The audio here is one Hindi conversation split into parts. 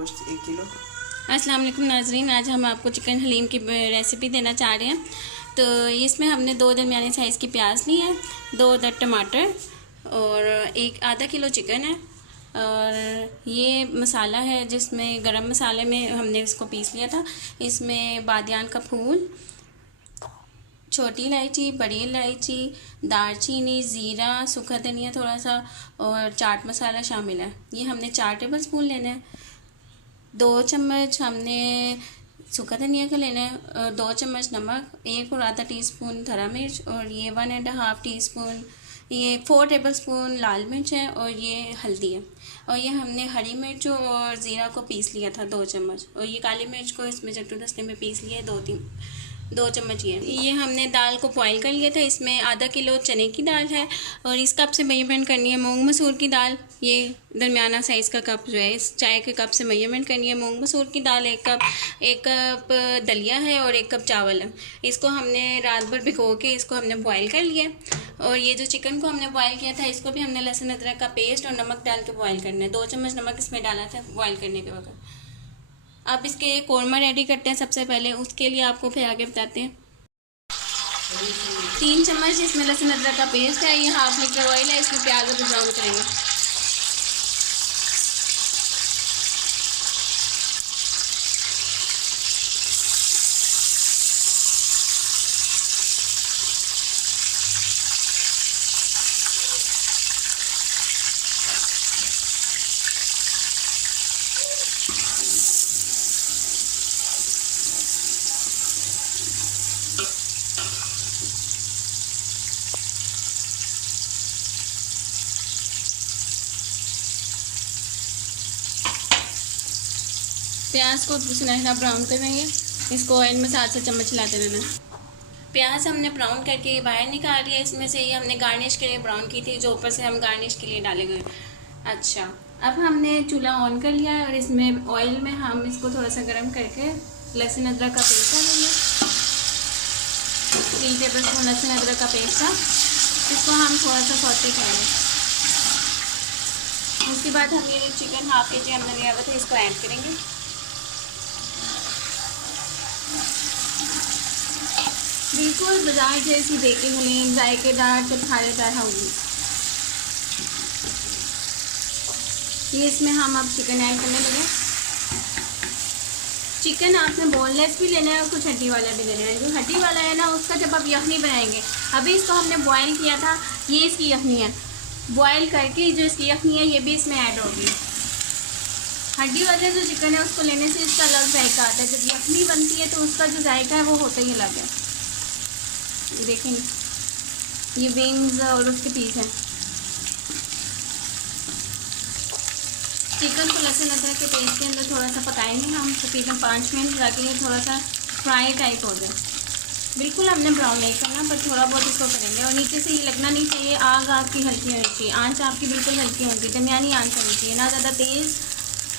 गोश्त 1 किलो। अस्सलाम वालेकुम नाजरीन, आज हम आपको चिकन हलीम की रेसिपी देना चाह रहे हैं। तो इसमें हमने 2 दरमियाने साइज़ की प्याज ली है, 2 अदद टमाटर और एक आधा किलो चिकन है। और ये मसाला है जिसमें गरम मसाले में हमने इसको पीस लिया था। इसमें बादियान का फूल, छोटी इलायची, बड़ी इलायची, दालचीनी, ज़ीरा, सूखा धनिया थोड़ा सा और चाट मसाला शामिल है। ये हमने 4 टेबल स्पून लेना है। 2 चम्मच हमने सूखा धनिया का लेना है, 2 चम्मच नमक, 1 और आधा टीस्पून हरा मिर्च और ये 1.5 टीस्पून, ये 4 टेबल स्पून लाल मिर्च है और ये हल्दी है। और ये हमने हरी मिर्च और ज़ीरा को पीस लिया था 2 चम्मच, और ये काली मिर्च को इसमें चट्टू दस्ते में पीस लिया है 2 चम्मच। ये हमने दाल को बॉईल कर लिया था। इसमें आधा किलो चने की दाल है और इस कप से मेजरमेंट करनी है मूंग मसूर की दाल। ये दरमियाना साइज़ का कप जो है, इस चाय के कप से मेजरमेंट करनी है। मूंग मसूर की दाल 1 कप, 1 कप दलिया है और 1 कप चावल है। इसको हमने रात भर भिगो के इसको हमने बॉईल कर लिया। और ये जो चिकन को हमने बॉईल किया था, इसको भी हमने लहसुन अदरक का पेस्ट और नमक डाल के बॉईल करना है। 2 चम्मच नमक इसमें डाला था बॉईल करने के वक्त। अब इसके कोरमा रेडी करते हैं सबसे पहले, उसके लिए आपको फिर आगे बताते हैं। 3 चम्मच इसमें लहसुन अदरक का पेस्ट है। ये 1/2 लीटर ऑयल है, इसमें प्याज को ब्राउन करेंगे। प्याज को सुनहरा ब्राउन करेंगे। इसको ऑयल में 7 से चम्मच चलाते रहना। प्याज हमने ब्राउन करके बाहर निकाल लिया। इसमें से ये हमने गार्निश के लिए ब्राउन की थी, जो ऊपर से हम गार्निश के लिए डालेंगे। अच्छा, अब हमने चूल्हा ऑन कर लिया है और इसमें ऑयल में हम इसको थोड़ा सा गर्म करके लहसुन अदरक का पेस्ट डालेंगे। 3 टेबल स्पून लहसुन अदरक का पेस्ट है। इसको हम थोड़ा सा सौते करेंगे। उसके बाद हम ये चिकन 1/2 kg हमने लिया हुआ था, इसको ऐड करेंगे। बिल्कुल बाजार जैसी बेकिंग हलीम जायकेदार जब खानेदार होगी। ये इसमें हम अब चिकन ऐड करने लगे। चिकन आपने बोनलेस भी लेना है और कुछ हड्डी वाला भी लेना है। जो हड्डी वाला है ना, उसका जब आप यखनी बनाएंगे, अभी इसको हमने बॉयल किया था, ये इसकी यखनी है। बॉयल करके जो इसकी यखनी है, ये भी इसमें ऐड होगी। हड्डी वाला जो चिकन है, उसको लेने से इसका अलग जायका आता है। जब यखनी बनती है तो उसका जो जायका है वो होता ही अलग है। देखेंगे ये विंग्स और उसके पीस हैं। चिकन को लहसुन अदरक के पेस्ट के अंदर थोड़ा सा पकाएंगे हम, तकरीबन 5 मिनट, ताकि ये थोड़ा सा फ्राई टाइप हो जाए। बिल्कुल हमने ब्राउन नहीं करना, पर थोड़ा बहुत इसको करेंगे। और नीचे से ये लगना नहीं चाहिए, आग आपकी हल्की होनी चाहिए, आँच आपकी बिल्कुल हल्की होनी चाहिए, दरमियानी आँच होनी चाहिए, ना ज़्यादा तेज़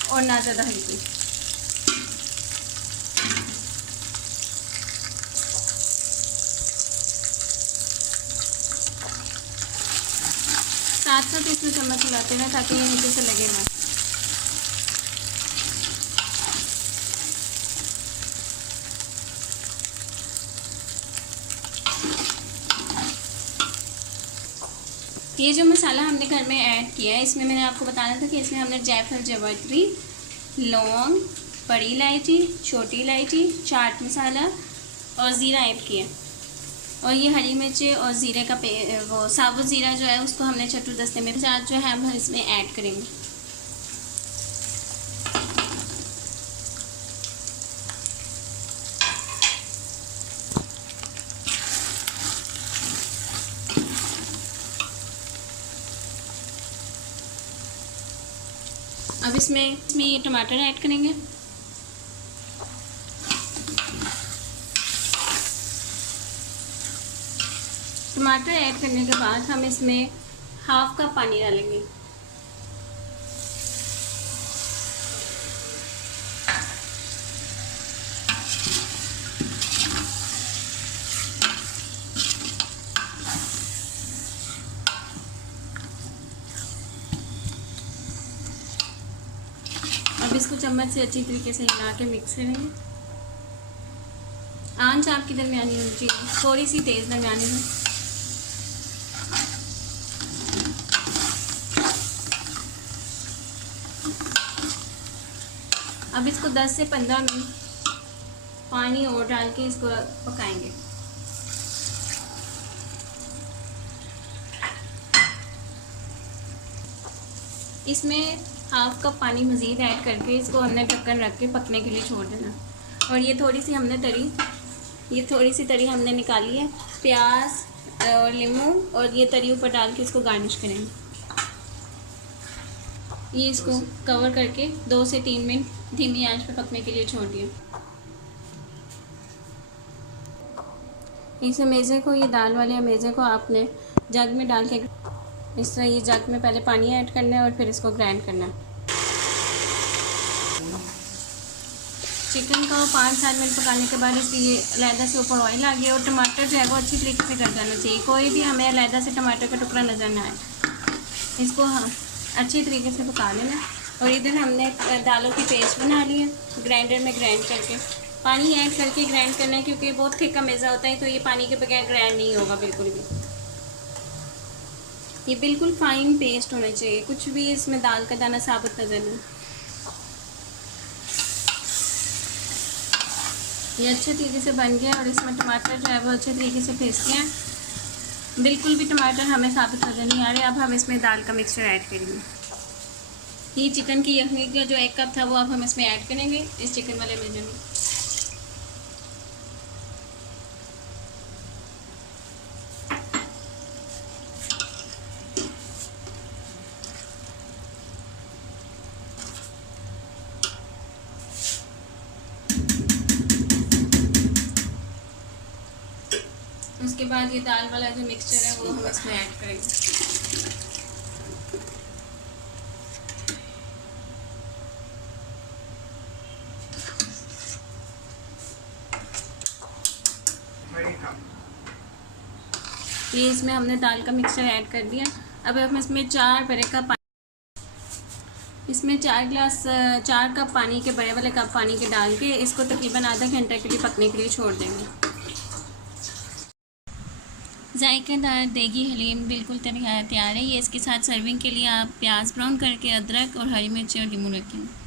और ना ज़्यादा हल्की। साथ इसमें चम्मच हिलाते हैं ताकि ये नीचे से लगे ना। ये जो मसाला हमने घर में ऐड किया है, इसमें मैंने आपको बताना था कि इसमें हमने जायफल, जावित्री, लौंग, बड़ी इलायची, छोटी इलायची, चाट मसाला और ज़ीरा ऐड किया। और ये हरी मिर्च और ज़ीरे का वो साबुत ज़ीरा जो है, उसको हमने चट्टू दस्ते में साथ जो है हम इसमें ऐड करेंगे। अब इसमें ये टमाटर ऐड करेंगे। टमाटर ऐड करने के बाद हम इसमें 1/2 कप पानी डालेंगे। अब इसको इसको चम्मच से अच्छी तरीके से हिला के मिक्स करेंगे। आंच आपकी दरमियानी होनी चाहिए, थोड़ी सी तेज़ दरमियानी है। अब इसको 10 से 15 मिनट पानी और डाल के इसको पकाएंगे। इसमें हाफ कप पानी मज़ीद ऐड करके इसको हमने ढक्कन रख के पकने के लिए छोड़ देना। और ये थोड़ी सी तरी हमने निकाली है। प्याज और नींबू और ये तरी ऊपर डाल के इसको गार्निश करेंगे। ये इसको कवर करके 2 से 3 मिनट धीमी आंच पे पकने के लिए छोड़ दिए। इस अमेज़े को, ये दाल वाले अमेज़े को आपने जग में डाल के इस तरह, ये जग में पहले पानी ऐड करना है और फिर इसको ग्राइंड करना है। चिकन को 5-7 मिनट पकाने के बाद इसकी ये अलहदा से ऊपर ऑयल आ गया और टमाटर जो है वो अच्छी तरीके से कट जाना चाहिए। कोई भी हमें अलहदा से टमाटर का टुकड़ा नज़र ना आए। इसको अच्छी तरीके से पका लेना। और इधर हमने दालों की पेस्ट बना ली है, ग्राइंडर में ग्राइंड करके। पानी ऐड करके ग्राइंड करना है क्योंकि बहुत थिक अमेज़ा होता है, तो ये पानी के बगैर ग्राइंड नहीं होगा बिल्कुल भी। ये बिल्कुल फाइन पेस्ट होना चाहिए, कुछ भी इसमें दाल का दाना साबुत नज़र नहीं। ये अच्छे तरीके से बन गया और इसमें टमाटर जो है वो अच्छे तरीके से पीस गए हैं। बिल्कुल भी टमाटर हमें साबुत नज़र नहीं आ रहे। अब हम इसमें दाल का मिक्सचर ऐड करेंगे। ये चिकन की यखनी का जो 1 कप था वो अब हम इसमें ऐड करेंगे, इस चिकन वाले मेजर में। उसके बाद ये दाल वाला जो मिक्सचर है वो हम इसमें ऐड करेंगे। ये इसमें हमने दाल का मिक्सचर ऐड कर दिया। अब हम इसमें 4 बड़े कप, इसमें 4 कप पानी के, बड़े वाले कप पानी के डाल के इसको तकरीबन आधा घंटा के लिए पकने के लिए छोड़ देंगे। जायकेदार देगी हलीम बिल्कुल तैयार है। ये इसके साथ सर्विंग के लिए आप प्याज ब्राउन करके, अदरक और हरी मिर्ची और नींबू रखें।